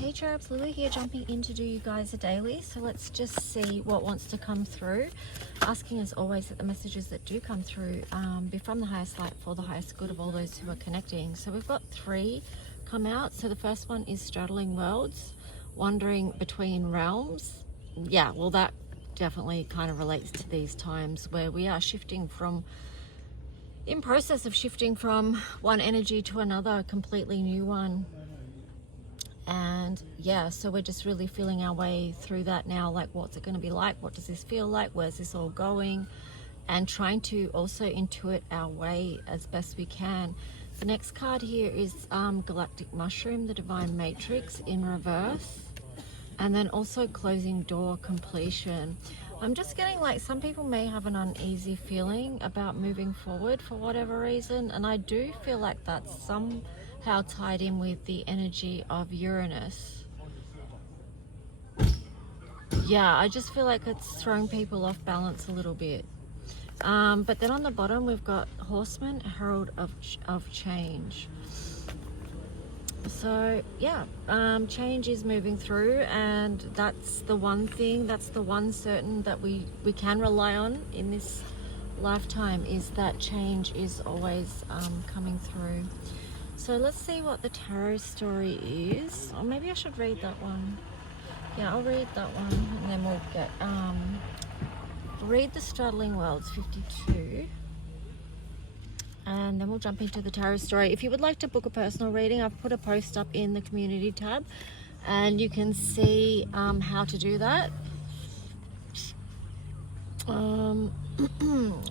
Hey Cherubs, Lulu here, jumping in to do you guys a daily. So let's just see what wants to come through. Asking as always that the messages that do come through be from the highest light for the highest good of all those who are connecting. So we've got 3 come out. So the first one is straddling worlds, wandering between realms. Yeah, well that definitely kind of relates to these times where we are shifting from, in process of shifting from one energy to another, a completely new one. And yeah, so we're just really feeling our way through that now. Like, what's it going to be like? What does this feel like? Where's this all going? And trying to also intuit our way as best we can. The next card here is Galactic Mushroom, the Divine Matrix in reverse. And then also Closing Door, Completion. I'm just getting like some people may have an uneasy feeling about moving forward for whatever reason. And I do feel like that's somehow tied in with the energy of Uranus. Yeah, I just feel like it's throwing people off balance a little bit. But then on the bottom we've got Horseman, Herald of Change. So yeah, change is moving through, and that's the one thing, that's the one certain that we can rely on in this lifetime, is that change is always coming through. So let's see what the tarot story is. Or maybe I should read that one. Yeah, I'll read that one, and then we'll get read the Straddling Worlds 52. And then we'll jump into the tarot story. If you would like to book a personal reading, I've put a post up in the community tab and you can see how to do that.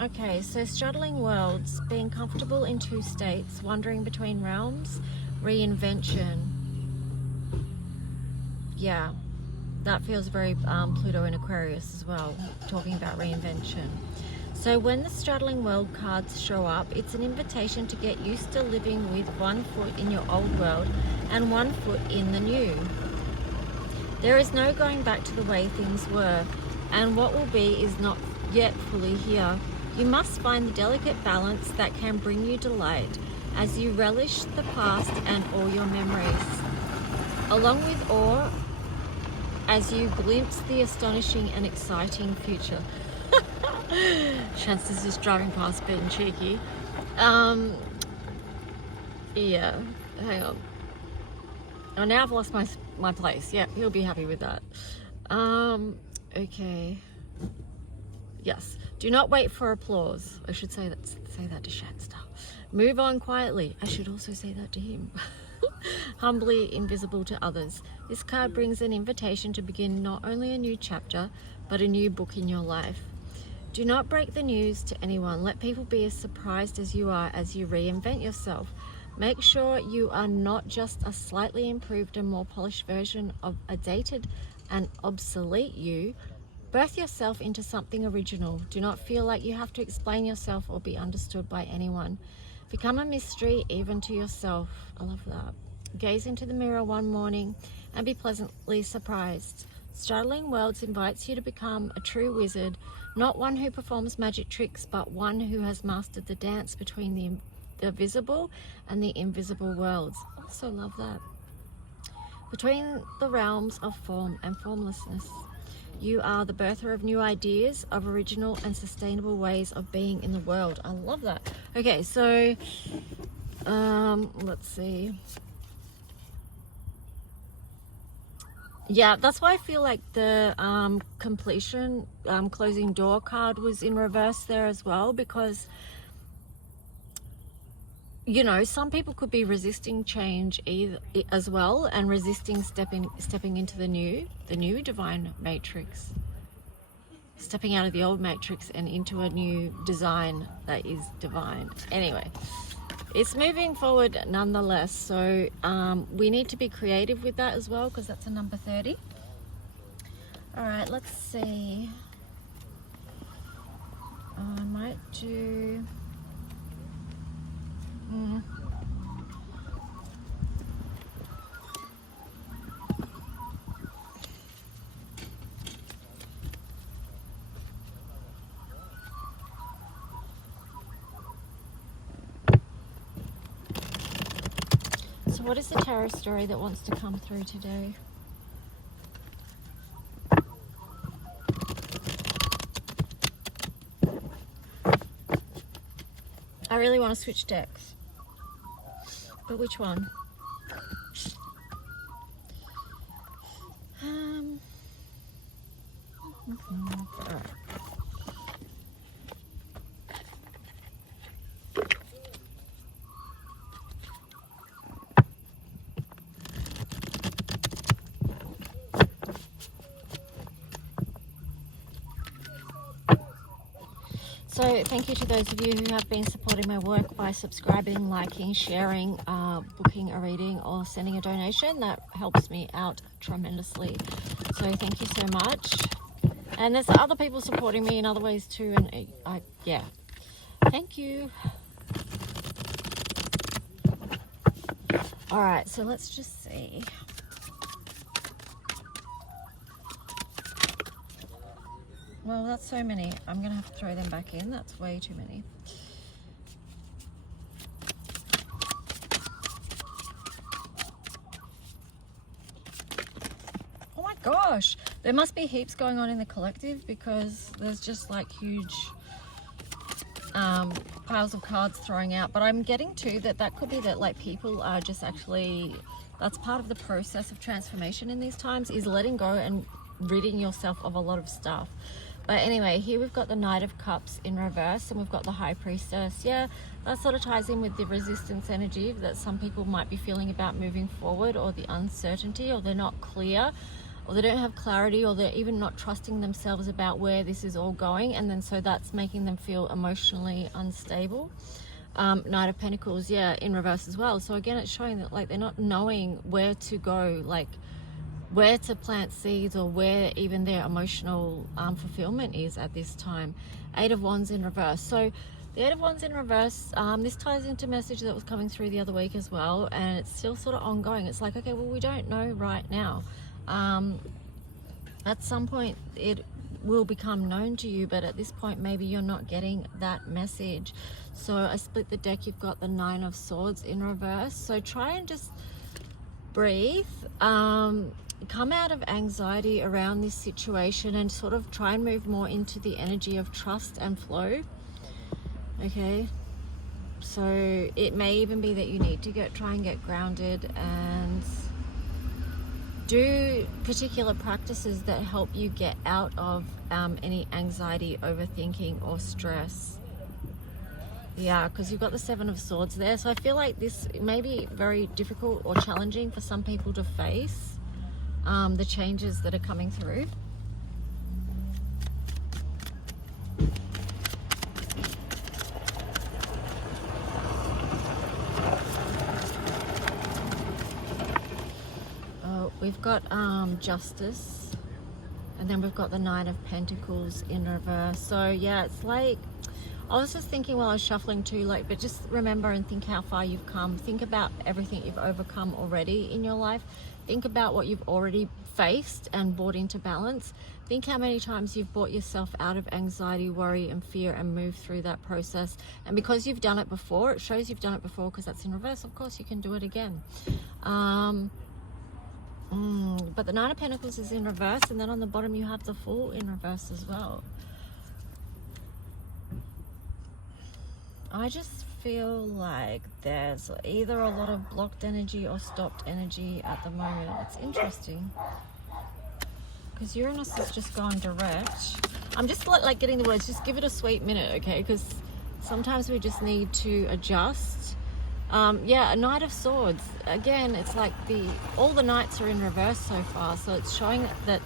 Okay, so straddling worlds, being comfortable in 2 states, wandering between realms, reinvention. Yeah, that feels very Pluto in Aquarius as well, talking about reinvention. So when the straddling world cards show up, it's an invitation to get used to living with 1 foot in your old world and 1 foot in the new. There is no going back to the way things were, and what will be is not yet fully here. You must find the delicate balance that can bring you delight as you relish the past and all your memories, along with awe as you glimpse the astonishing and exciting future. Chance is just driving past, being cheeky. Yeah, hang on. Oh, now I've lost my place. Yeah, he'll be happy with that. Okay. Yes. Do not wait for applause. I should say that to Shanster. Move on quietly. I should also say that to him. Humbly invisible to others. This card brings an invitation to begin not only a new chapter, but a new book in your life. Do not break the news to anyone. Let people be as surprised as you are as you reinvent yourself. Make sure you are not just a slightly improved and more polished version of a dated and obsolete you. Birth yourself into something original. Do not feel like you have to explain yourself or be understood by anyone. Become a mystery even to yourself. I love that. Gaze into the mirror one morning and be pleasantly surprised. Straddling Worlds invites you to become a true wizard, not one who performs magic tricks, but one who has mastered the dance between the visible and the invisible worlds. Also love that. Between the realms of form and formlessness. You are the birther of new ideas, of original and sustainable ways of being in the world. I love that. Okay, so let's see. Yeah, that's why I feel like the completion, closing door card was in reverse there as well, because, you know, some people could be resisting change as well, and resisting stepping into the new divine matrix, stepping out of the old matrix and into a new design that is divine. Anyway, it's moving forward nonetheless, so we need to be creative with that as well, because that's a number 30. All right, let's see. I might do What is the tarot story that wants to come through today? I really want to switch decks. But which one? Alright. So thank you to those of you who have been supporting my work by subscribing, liking, sharing, booking a reading or sending a donation. That helps me out tremendously. So thank you so much. And there's other people supporting me in other ways too. And yeah, thank you. All right, so let's just see. Well, that's so many. I'm going to have to throw them back in. That's way too many. Oh my gosh. There must be heaps going on in the collective because there's just like huge piles of cards throwing out. But I'm getting to that could be that like people are just actually, that's part of the process of transformation in these times, is letting go and ridding yourself of a lot of stuff. But anyway, here we've got the Knight of Cups in reverse and we've got the High Priestess. Yeah, that sort of ties in with the resistance energy that some people might be feeling about moving forward, or the uncertainty, or they're not clear, or they don't have clarity, or they're even not trusting themselves about where this is all going. And then so that's making them feel emotionally unstable. Knight of Pentacles, yeah, in reverse as well. So again, it's showing that like they're not knowing where to go, like where to plant seeds, or where even their emotional fulfillment is at this time. Eight of Wands in reverse. So the Eight of Wands in reverse, this ties into a message that was coming through the other week as well, and it's still sort of ongoing. It's like, okay, well, we don't know right now. At some point it will become known to you, but at this point maybe you're not getting that message. So I split the deck. You've got the Nine of Swords in reverse. So try and just breathe. Come out of anxiety around this situation and sort of try and move more into the energy of trust and flow. Okay, so it may even be that you need to try and get grounded and do particular practices that help you get out of any anxiety, overthinking, or stress. Yeah, because you've got the Seven of Swords there. So I feel like this may be very difficult or challenging for some people to face. The changes that are coming through. We've got Justice, and then we've got the Nine of Pentacles in reverse. So yeah, it's like, I was just thinking while I was shuffling too, like, but just remember and think how far you've come. Think about everything you've overcome already in your life. Think about what you've already faced and brought into balance. Think how many times you've brought yourself out of anxiety, worry, and fear and moved through that process. And because you've done it before, it shows you've done it before, because that's in reverse. Of course, you can do it again. But the Nine of Pentacles is in reverse, and then on the bottom you have the Fool in reverse as well. I just feel like there's either a lot of blocked energy or stopped energy at the moment. It's interesting because Uranus has just gone direct. I'm just like getting the words, just give it a sweet minute, okay? Because sometimes we just need to adjust. Yeah, a Knight of Swords. Again, it's like all the knights are in reverse so far, so it's showing that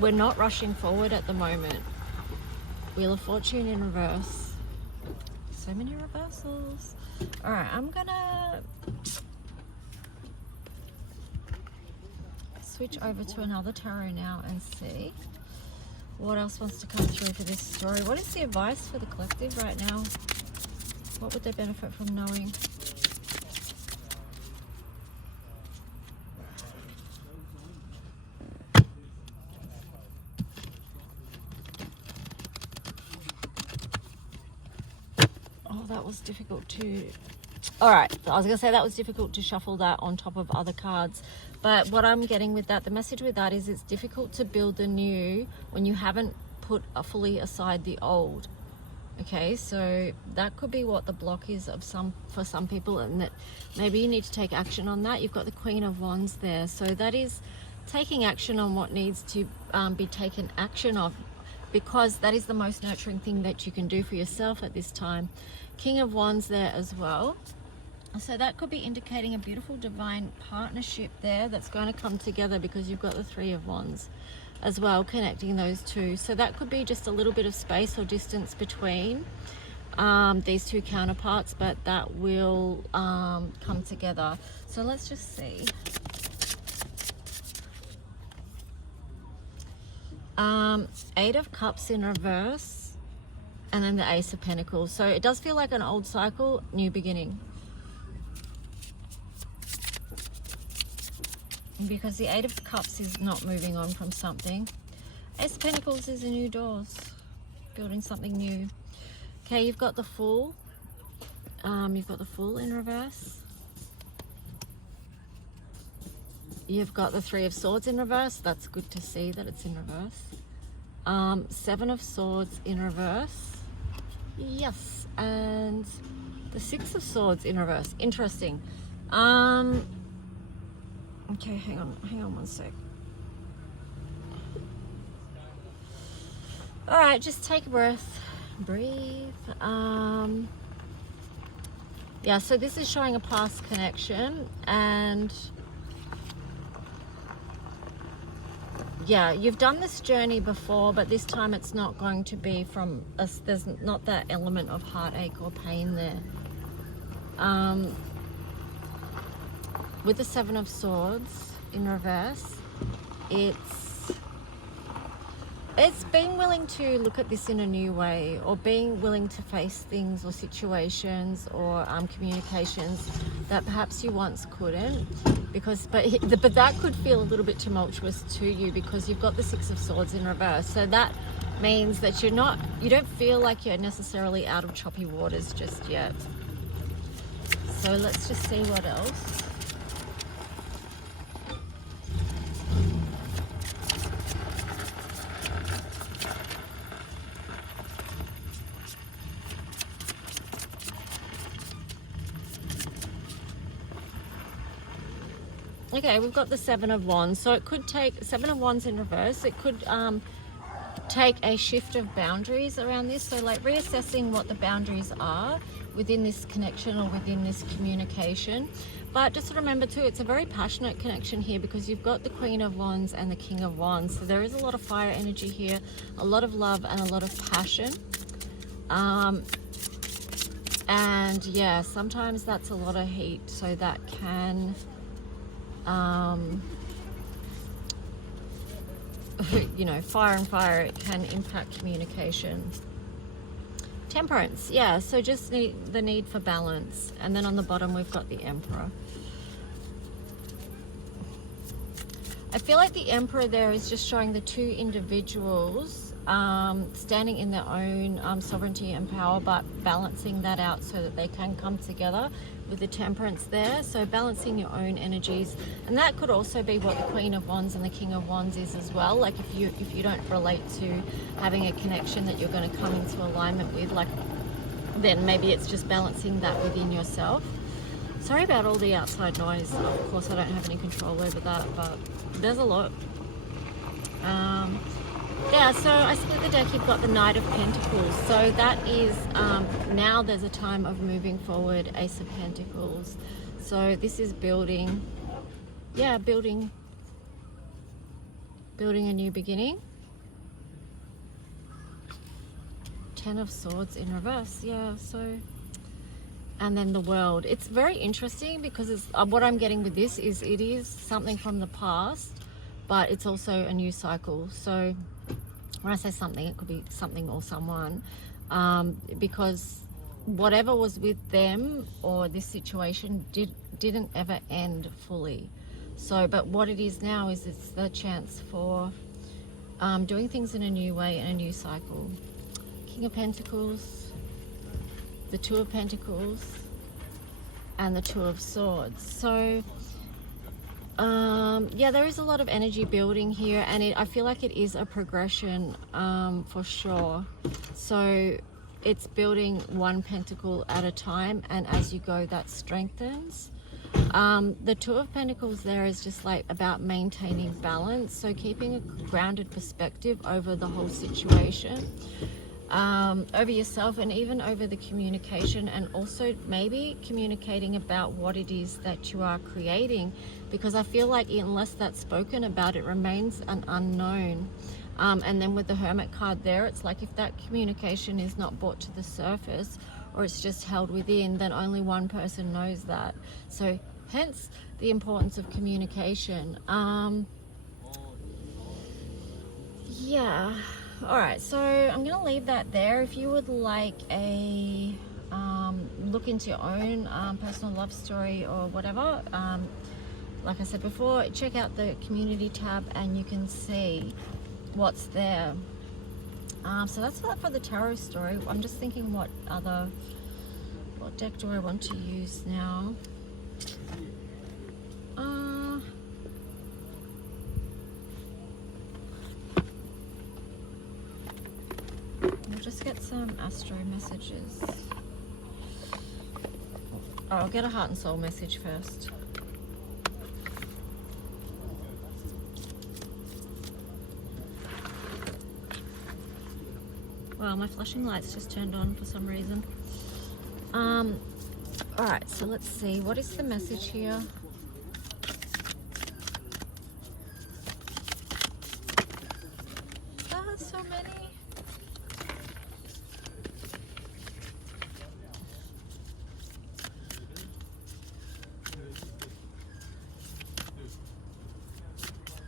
we're not rushing forward at the moment. Wheel of Fortune in reverse. So many reversals. All right, I'm gonna switch over to another tarot now and see what else wants to come through for this story. What is the advice for the collective right now? What would they benefit from knowing? Oh, that was difficult to All right, I was gonna say that was difficult to shuffle that on top of other cards, but what I'm getting with that, the message with that is it's difficult to build the new when you haven't put fully aside the old. Okay, so that could be what the block is for some people, and that maybe you need to take action on that. You've got the Queen of Wands there, so that is taking action on what needs to be taken action of, because that is the most nurturing thing that you can do for yourself at this time. King of Wands there as well. So that could be indicating a beautiful divine partnership there that's going to come together, because you've got the Three of Wands as well, connecting those two. So that could be just a little bit of space or distance between these two counterparts, but that will come together. So let's just see. Eight of Cups in reverse, and then the Ace of Pentacles. So it does feel like an old cycle, new beginning. Because the Eight of Cups is not moving on from something. Ace of Pentacles is a new doors, building something new. Okay, you've got the Fool. You've got the Fool in reverse. You've got the Three of Swords in reverse. That's good to see that it's in reverse. Seven of Swords in reverse. Yes, and the Six of Swords in reverse. Interesting. Okay, hang on one sec. All right, just take a breath, breathe. Yeah, so this is showing a past connection, and yeah, you've done this journey before, but this time it's not going to be from us. There's not that element of heartache or pain there. With the Seven of Swords in reverse, it's being willing to look at this in a new way, or being willing to face things or situations or communications that perhaps you once couldn't, but that could feel a little bit tumultuous to you, because you've got the Six of Swords in reverse. So that means that you don't feel like you're necessarily out of choppy waters just yet. So let's just see what else. Okay, we've got the Seven of Wands. So it could take Seven of Wands in reverse. It could take a shift of boundaries around this. So like reassessing what the boundaries are within this connection or within this communication. But just remember too, it's a very passionate connection here, because you've got the Queen of Wands and the King of Wands. So there is a lot of fire energy here, a lot of love and a lot of passion. And yeah, sometimes that's a lot of heat. So that can... you know, fire and fire, it can impact communication. Temperance, yeah, so just the need for balance. And then on the bottom we've got the Emperor. I feel like the Emperor there is just showing the two individuals standing in their own sovereignty and power, but balancing that out so that they can come together with the Temperance there. So balancing your own energies, and that could also be what the Queen of Wands and the King of Wands is as well. Like if you don't relate to having a connection that you're going to come into alignment with, like, then maybe it's just balancing that within yourself. Sorry about all the outside noise. Of course I don't have any control over that, but there's a lot. Yeah, so I split the deck. You've got the Knight of Pentacles. So that is, now there's a time of moving forward, Ace of Pentacles. So this is building, yeah, building a new beginning. Ten of Swords in reverse, yeah, so, and then the World. It's very interesting because it's, what I'm getting with this is it is something from the past, but it's also a new cycle. So when I say something, it could be something or someone, because whatever was with them or this situation didn't ever end fully. So, but what it is now is it's the chance for doing things in a new way and a new cycle. King of Pentacles, the Two of Pentacles, and the Two of Swords. So yeah, there is a lot of energy building here, and I feel like it is a progression for sure. So it's building one pentacle at a time, and as you go that strengthens. The Two of Pentacles there is just like about maintaining balance, so keeping a grounded perspective over the whole situation, over yourself, and even over the communication, and also maybe communicating about what it is that you are creating, because I feel like unless that's spoken about, it remains an unknown. And then with the Hermit card there, it's like if that communication is not brought to the surface, or it's just held within, then only one person knows that. So hence the importance of communication. Yeah. All right, so I'm gonna leave that there. If you would like a look into your own personal love story or whatever, like I said before, check out the community tab and you can see what's there. So that's that for the tarot story. I'm just thinking what deck do I want to use now? We'll just get some astro messages. Oh, I'll get a heart and soul message first. Wow, my flashing lights just turned on for some reason. Alright, so let's see. What is the message here? Oh, so many.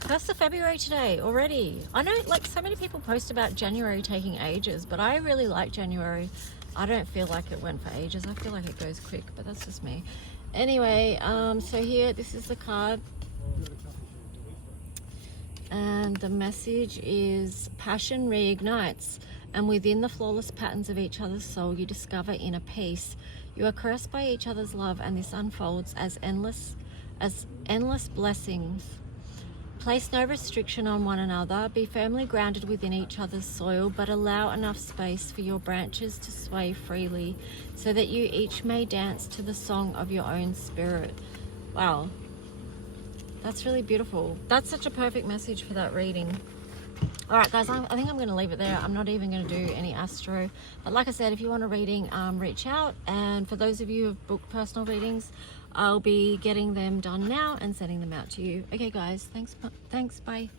First of February today already. I know, like, so many people post about January taking ages, but I really like January. I don't feel like it went for ages. I feel like it goes quick, but that's just me. Anyway, so here, this is the card. And the message is passion reignites, and within the flawless patterns of each other's soul, you discover inner peace. You are caressed by each other's love, and this unfolds as endless blessings. Place no restriction on one another. Be firmly grounded within each other's soil, but allow enough space for your branches to sway freely so that you each may dance to the song of your own spirit. Wow. That's really beautiful. That's such a perfect message for that reading. All right, guys, I think I'm going to leave it there. I'm not even going to do any astro. But like I said, if you want a reading, reach out. And for those of you who have booked personal readings, I'll be getting them done now and sending them out to you. Okay, guys, thanks, bye.